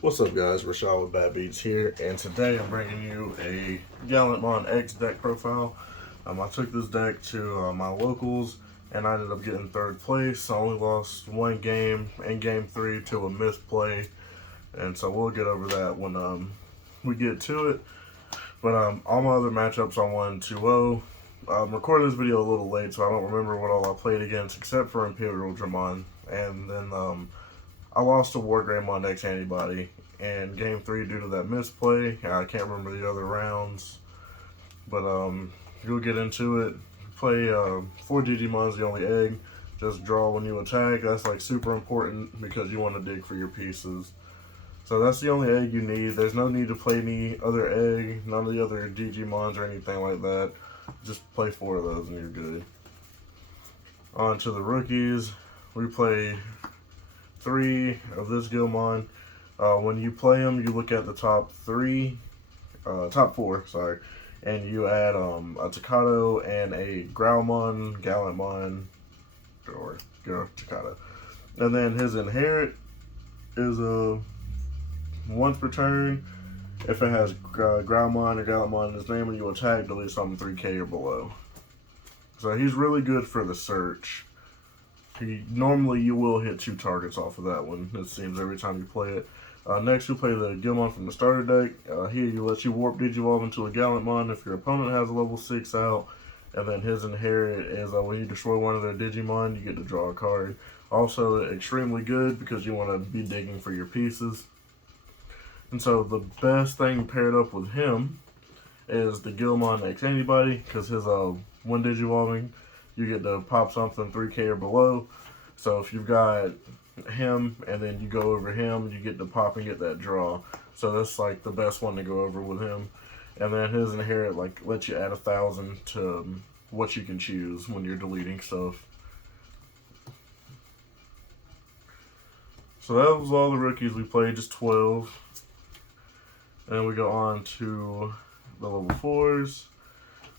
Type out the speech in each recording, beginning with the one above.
What's up, guys? Rashad with Bad Beats here, and today I'm bringing you a Gallantmon X deck profile. I took this deck to my locals, and I ended up getting third place. I only lost one game in game 3 to a misplay, and so we'll get over that when we get to it. But all my other matchups I won 2-0. I'm recording this video a little late, so I don't remember what all I played against except for Imperial Dramon, and then I lost to Gallantmon X antibody in game 3 due to that misplay. I can't remember the other rounds, but you'll get into it. Play 4 Digimons, the only egg. Just draw when you attack. That's like super important because you want to dig for your pieces. So that's the only egg you need. There's no need to play any other egg, none of the other Digimons or anything like that. Just play 4 of those and you're good. On to the rookies. We play 3 of this Gillmon. When you play them, you look at the top 4, sorry, and you add a Takato and a Gallantmon, or Takato. And then his inherit is a once per turn. If it has Growlmon or Gallantmon in his name, when you attack, delete something 3k or below. So he's really good for the search. Normally you will hit 2 targets off of that one, it seems, every time you play it. Next, you play the Gilmon from the starter deck. Here, you let you Warp Digivolve into a Gallantmon if your opponent has a level 6 out. And then his inherit is when you destroy one of their Digimon, you get to draw a card. Also, extremely good because you want to be digging for your pieces. And so, the best thing paired up with him is the Gallantmon X antibody, because his when Digivolving, you get to pop something 3k or below. So if you've got him and then you go over him, you get to pop and get that draw. So that's like the best one to go over with him. And then his inherit like lets you add 1,000 to what you can choose when you're deleting stuff. So that was all the rookies we played, just 12. And then we go on to the level 4s.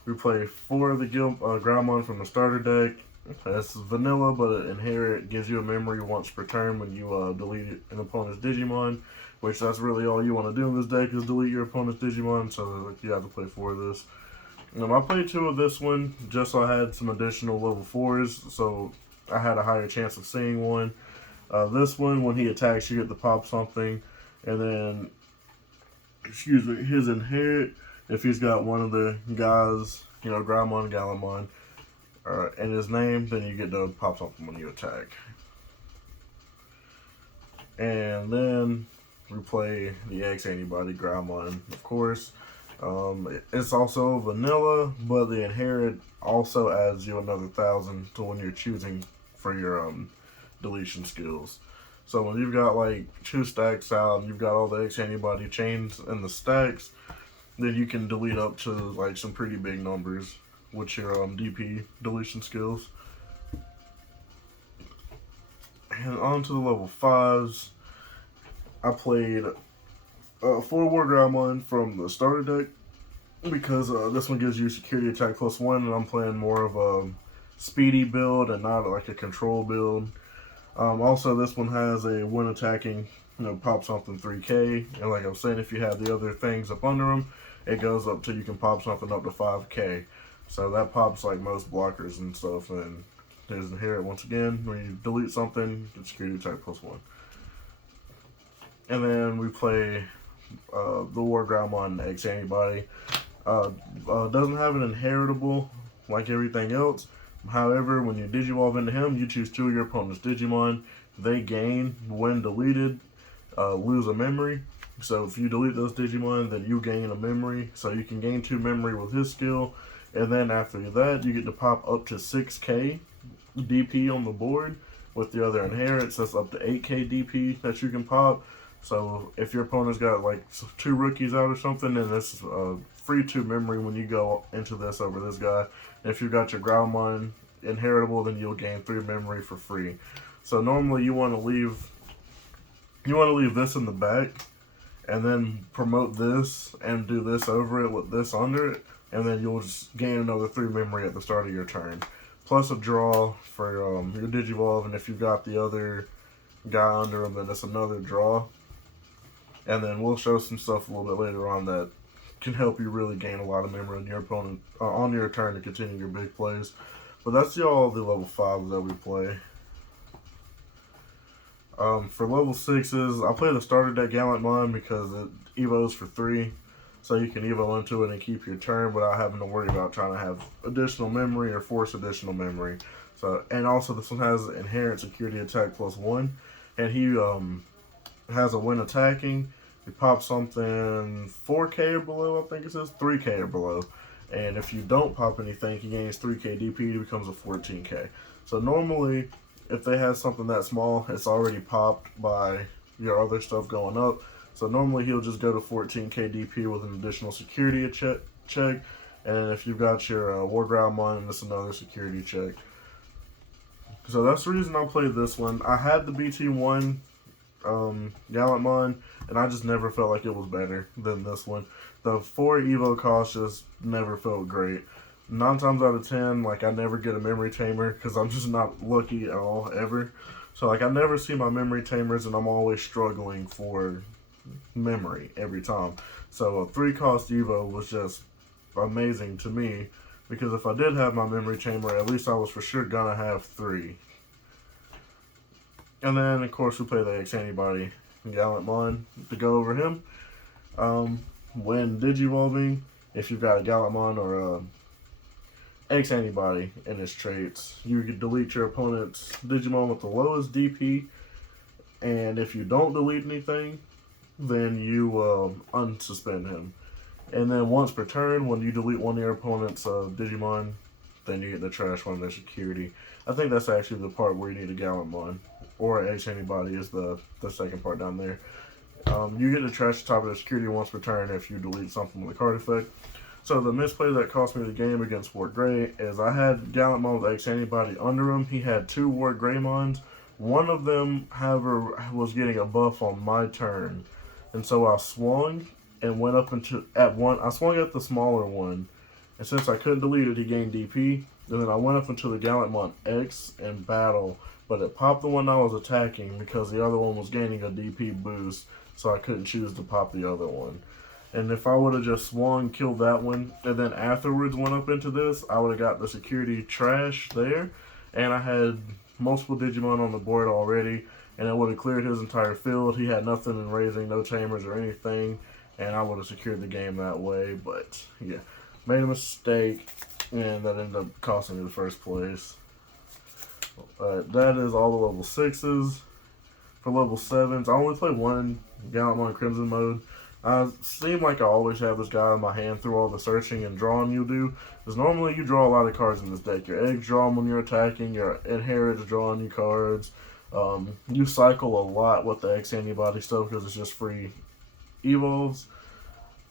We play 4 of the Growlmon from the starter deck. This is vanilla, but inherit gives you a memory once per turn when you delete an opponent's Digimon, which that's really all you want to do in this deck is delete your opponent's Digimon, so you have to play 4 of this. I played 2 of this one just so I had some additional level 4s, so I had a higher chance of seeing one. This one, when he attacks, you get to pop something, and then, his inherit, if he's got one of the guys, Growlmon, Gallantmon, in his name, then you get to pop something when you attack. And then we play the X antibody Growlmon, of course. It's also vanilla, but the inherit also adds you another 1,000 to when you're choosing for your deletion skills. So when you've got like 2 stacks out and you've got all the X antibody chains in the stacks, then you can delete up to like some pretty big numbers with your DP deletion skills. And on to the level 5s. I played 4 War Growlmon from the starter deck because this one gives you security attack +1, and I'm playing more of a speedy build and not like a control build. Also, this one has a when attacking, pop something 3k, and like I was saying, if you have the other things up under them, it goes up to you can pop something up to 5k. So that pops like most blockers and stuff. And there's inherit once again. When you delete something, get security attack +1. And then we play the War Growlmon X antibody. Doesn't have an inheritable like everything else. However, when you Digivolve into him, you choose 2 of your opponent's Digimon. They gain, when deleted, lose a memory. So if you delete those Digimon, then you gain a memory. So you can gain 2 memory with his skill. And then after that, you get to pop up to 6k DP on the board. With the other inherits, that's up to 8k DP that you can pop. So if your opponent's got like 2 rookies out or something, then this is free 2 memory when you go into this over this guy. And if you've got your Growlmon inheritable, then you'll gain 3 memory for free. So normally you want to leave this in the back, and then promote this and do this over it with this under it, and then you'll just gain another 3 memory at the start of your turn. Plus a draw for your Digivolve, and if you've got the other guy under him, then it's another draw. And then we'll show some stuff a little bit later on that can help you really gain a lot of memory on your opponent on your turn to continue your big plays. But that's all the level 5s that we play. For level 6s, I play the starter deck Gallantmon because it evos for 3. So you can evo into it and keep your turn without having to worry about trying to have additional memory or force additional memory. So, and also this one has inherent security attack +1. And he has a when attacking. You pop something 4k or below, I think it says 3k or below. And if you don't pop anything, he gains 3k DP, it becomes a 14k. So normally, if they have something that small, it's already popped by your other stuff going up. So normally he'll just go to 14k DP with an additional security check. And if you've got your War Gallantmon, it's another security check. So that's the reason I played this one. I had the BT1 Gallantmon, and I just never felt like it was better than this one. The 4 Evo cost just never felt great. 9 times out of 10, like, I never get a memory tamer because I'm just not lucky at all, ever. So, like, I never see my memory tamers, and I'm always struggling for memory every time. So, a 3 cost Evo was just amazing to me because if I did have my memory tamer, at least I was for sure gonna have 3. And then, of course, we play the X antibody Gallantmon to go over him. When digivolving, if you've got a Gallantmon or a X antibody in its traits, you can delete your opponent's Digimon with the lowest DP, and if you don't delete anything, then you unsuspend him. And then once per turn, when you delete one of your opponent's Digimon, then you get the trash one of their security. I think that's actually the part where you need a Gallantmon, or X antibody is the second part down there. You get to trash the top of their security once per turn if you delete something with a card effect. So the misplay that cost me the game against Ward Gray is I had Gallantmon with X antibody under him. He had 2 Ward Greymons. One of them, however, was getting a buff on my turn, and so I swung and went up into I swung at the smaller one, and since I couldn't delete it, he gained DP. And then I went up into the Gallantmon X and battle, but it popped the one I was attacking because the other one was gaining a DP boost, so I couldn't choose to pop the other one. And if I would have just swung, killed that one, and then afterwards went up into this, I would have got the security trash there, and I had multiple Digimon on the board already, and it would have cleared his entire field. He had nothing in raising, no tamers or anything, and I would have secured the game that way. But yeah, made a mistake, and that ended up costing me the first place. That is all the level 6s. For level 7s, I only play one Gallantmon Crimson mode. I seem like I always have this guy in my hand through all the searching and drawing you do. Because normally you draw a lot of cards in this deck. Your eggs draw them when you're attacking. Your inherits drawing you cards. You cycle a lot with the X antibody stuff because it's just free evolves.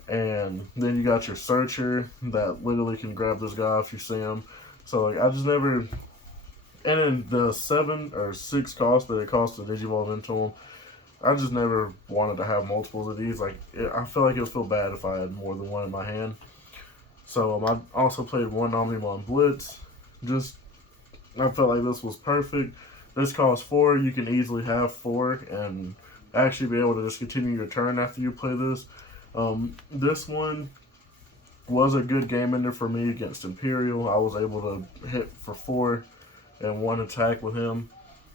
And then you got your searcher that literally can grab this guy if you see him. So like, I just never... And in the 7 or 6 cost that it costs to digivolve into him, I just never wanted to have multiples of these. Like, I feel like it would feel bad if I had more than one in my hand. So I also played one Omnimon Blitz. I felt like this was perfect. This costs 4. You can easily have 4 and actually be able to just continue your turn after you play this. This one was a good game ender for me against Imperial. I was able to hit for 4 and 1 attack with him.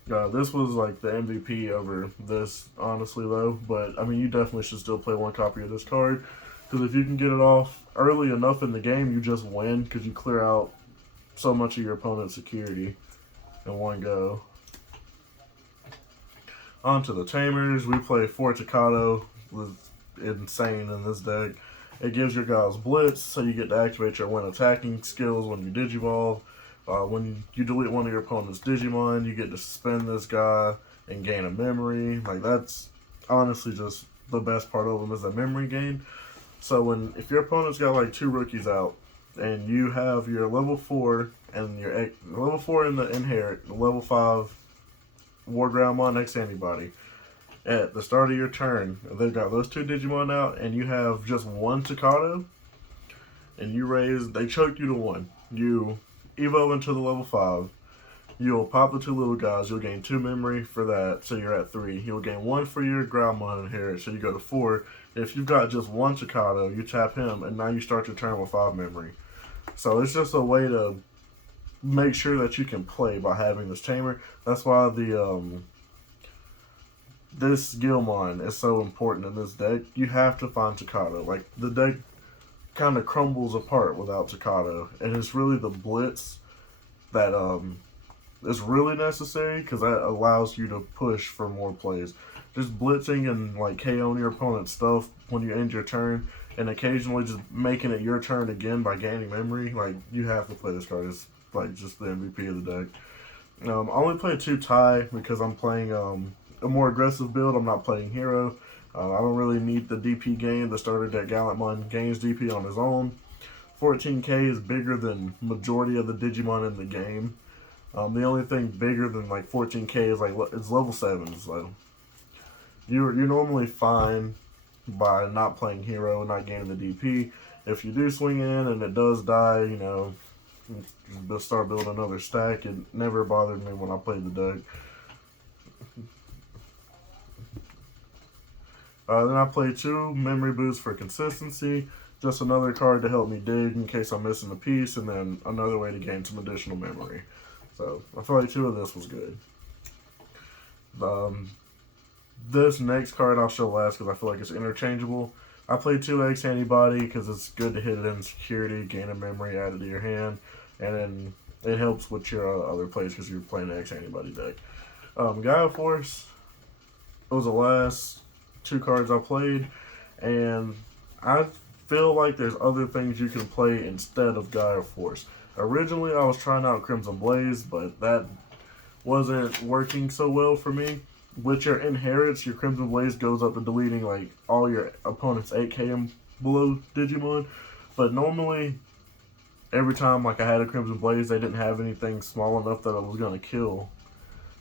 This was like the MVP over this, honestly, though. But, I mean, you definitely should still play one copy of this card. Because if you can get it off early enough in the game, you just win. Because you clear out so much of your opponent's security in one go. On to the Tamers. We play 4 Takato. Was insane in this deck. It gives your guys Blitz, so you get to activate your when attacking skills when you digivolve. When you delete one of your opponent's Digimon, you get to suspend this guy and gain a memory. Like, that's honestly just the best part of them is the memory gain. So if your opponent's got like 2 rookies out, and you have your level 4 and your level 4 in the inherit, level 5 War Gallantmon X antibody, at the start of your turn, they've got those 2 Digimon out, and you have just 1 Takato, and they choked you to 1. You evo into the level 5. you'll pop the 2 little guys. You'll gain 2 memory for that, so you're at 3. You'll gain 1 for your Growlmon inherit, so you go to 4. If you've got just 1 Chikado, you tap him, and now you start your turn with 5 memory. So it's just a way to make sure that you can play by having this tamer. That's why this Gallantmon is so important in this deck. You have to find Chikado. Like, the deck kind of crumbles apart without Chikado, and it's really the blitz that is really necessary, because that allows you to push for more plays. Just blitzing and like KOing your opponent's stuff when you end your turn, and occasionally just making it your turn again by gaining memory. Like, you have to play this card. It's like just the MVP of the deck. I only play 2 tie because I'm playing a more aggressive build. I'm not playing hero. I don't really need the DP gain. The starter deck Gallantmon gains DP on his own. 14k is bigger than majority of the Digimon in the game. The only thing bigger than like 14k is like it's level 7. So you're normally fine by not playing hero and not gaining the DP. If you do swing in and it does die, you know, just start building another stack. It never bothered me when I played the deck. Then I play 2 memory boosts for consistency. Just another card to help me dig in case I'm missing a piece, and then another way to gain some additional memory. So I feel like 2 of this was good. This next card I'll show last because I feel like it's interchangeable. I play 2 X antibody because it's good to hit it in security, gain a memory added to your hand, and then it helps with your other plays because you're playing an X antibody deck. Gaia Force was the last 2 cards I played, and I feel like there's other things you can play instead of Gaia Force. Originally I was trying out Crimson Blaze, but that wasn't working so well for me. With your inherits, your Crimson Blaze goes up to deleting like all your opponent's 8k and below Digimon, but normally every time like I had a Crimson Blaze, they didn't have anything small enough that I was gonna kill,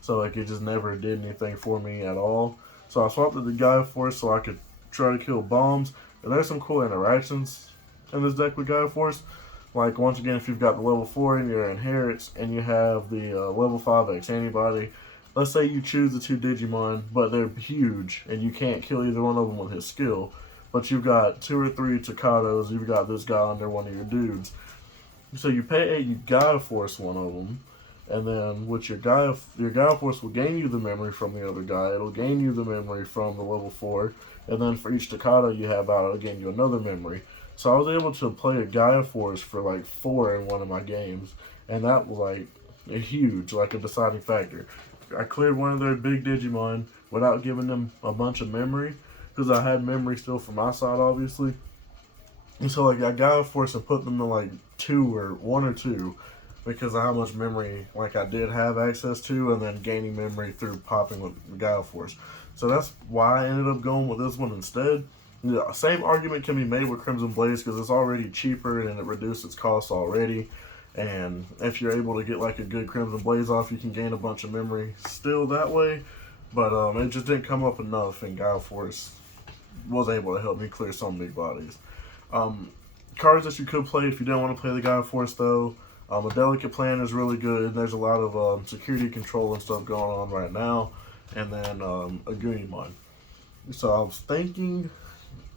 so like it just never did anything for me at all. So I swapped to the Gaia Force so I could try to kill bombs, and there's some cool interactions in this deck with Gaia Force. Like, once again, if you've got the level 4 in your inherits and you have the level 5 X antibody, let's say you choose the 2 Digimon, but they're huge and you can't kill either one of them with his skill, but you've got 2 or 3 Chikados, you've got this guy under one of your dudes. So you pay 8, you Gaia Force one of them, and then with your Gaia Force will gain you the memory from the other guy, it'll gain you the memory from the level 4, and then for each Chikado you have out, it'll gain you another memory. So I was able to play a Gaia Force for like 4 in one of my games, and that was like a huge, like a deciding factor. I cleared one of their big Digimon without giving them a bunch of memory, because I had memory still from my side, obviously. And so like I Gaia Force and put them to like 2 or 1 or 2, because of how much memory like I did have access to, and then gaining memory through popping with Gaia Force. So that's why I ended up going with this one instead. The same argument can be made with Crimson Blaze because it's already cheaper and it reduced its costs already. And if you're able to get like a good Crimson Blaze off, you can gain a bunch of memory still that way. But it just didn't come up enough, and Gaia Force was able to help me clear some big bodies. Cards that you could play if you don't want to play the Gaia Force though. A Delicate Plan is really good. There's a lot of security control and stuff going on right now. And then a Gallantmon. So I was thinking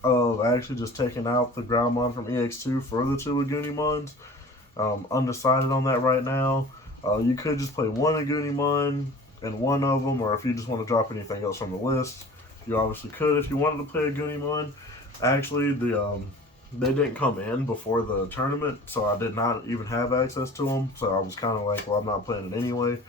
of actually just taking out the Gallantmon from EX2 for the 2 Gallantmons. Undecided on that right now. You could just play 1 Gallantmon and 1 of them, or if you just want to drop anything else from the list, you obviously could if you wanted to play a Gallantmon. Actually, they didn't come in before the tournament, so I did not even have access to them. So I was kind of like, well, I'm not playing it anyway.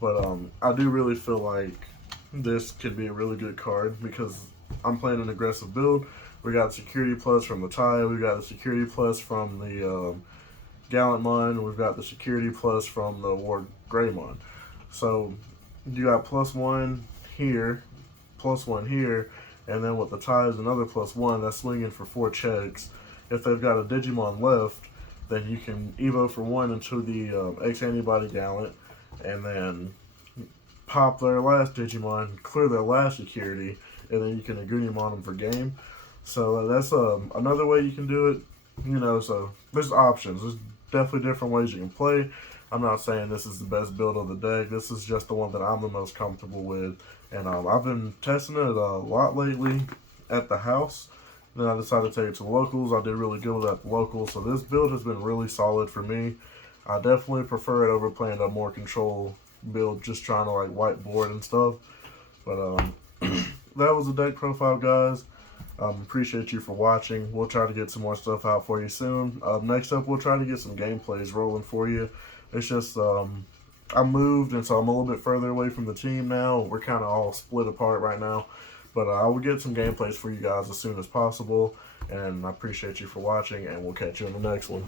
But I do really feel like this could be a really good card because I'm playing an aggressive build. We got Security Plus from the tie, we got the Security Plus from the Gallantmon, we've got the Security Plus from the War Greymon. So you got +1 here, +1 here, and then with the tie is another +1, that's swinging for 4 checks. If they've got a Digimon left, then you can Evo for 1 into the X Antibody Gallant, and then pop their last Digimon, clear their last security, and then you can Gallantmon them for game. So that's another way you can do it. You know, so there's options. There's definitely different ways you can play. I'm not saying this is the best build of the deck. This is just the one that I'm the most comfortable with. And I've been testing it a lot lately at the house. Then I decided to take it to locals. I did really good with that locals. So this build has been really solid for me. I definitely prefer it over playing a more control build, just trying to like whiteboard and stuff. But that was the deck profile, guys. Appreciate you for watching. We'll try to get some more stuff out for you soon. Next up, we'll try to get some gameplays rolling for you. It's just I moved, and so I'm a little bit further away from the team now. We're kind of all split apart right now. But I will get some gameplays for you guys as soon as possible. And I appreciate you for watching, and we'll catch you in the next one.